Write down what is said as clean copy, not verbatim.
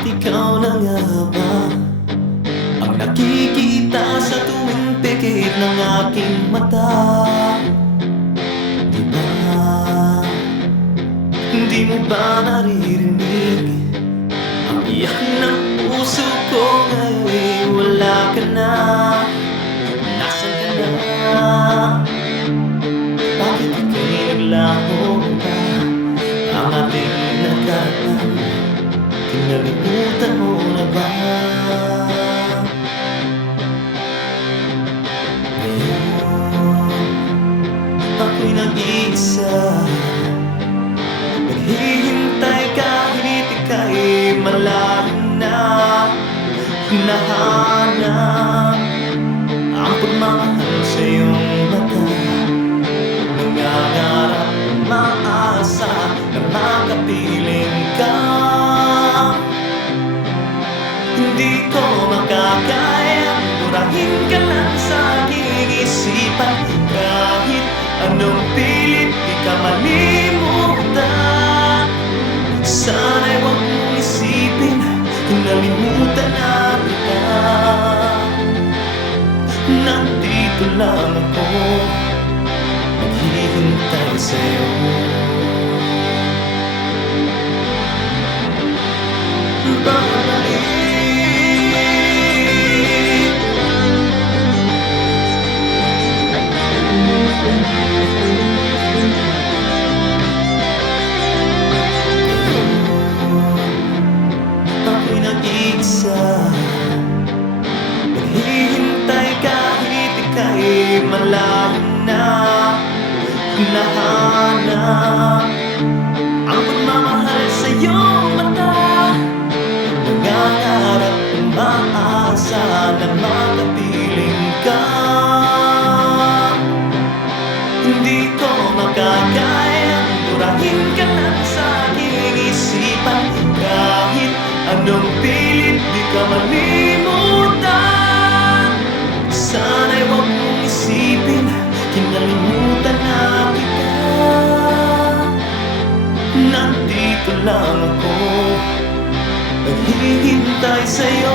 Bakit ikaw na nga ba ang nakikita sa tuwing pikit ng aking mata? Di ba, hindi mo ba naririnig ang iyak ng puso ko ngayon'y wala ka na? Nasaan ka na? Bakit ika'y naglaho ba ang ating nakaraan? Kinalimutan mo na ba? Ngayon, ako'y nag-iisa, naghihintay kahit ika'y malayo na. Hinahanap ang pagmamahal sa iyong mata, nangangarap, umaasa na makapiling ka. Hindi ko makakaya burahin ka lang sa aking isipan. Kahit anong pilit di ka malimutan. Sana'y huwag mong isipin kinalimutan na kita. Nandito lang ako, naghihintay sa'yo. Babalik. Ako'y nag-iisa, naghihintay kahit ika'y malayo na. Hinahanap ang pagmamahal sa iyong mata, nangangarap, umaasa na makapiling ka. Hindi ko makakaya burahin ka lang sa aking isipan. Kahit anong pilit di ka malimutan. Sana'y huwag mong isipin kinalimutan na kita. Nandito lang ako, naghihintay sa'yo.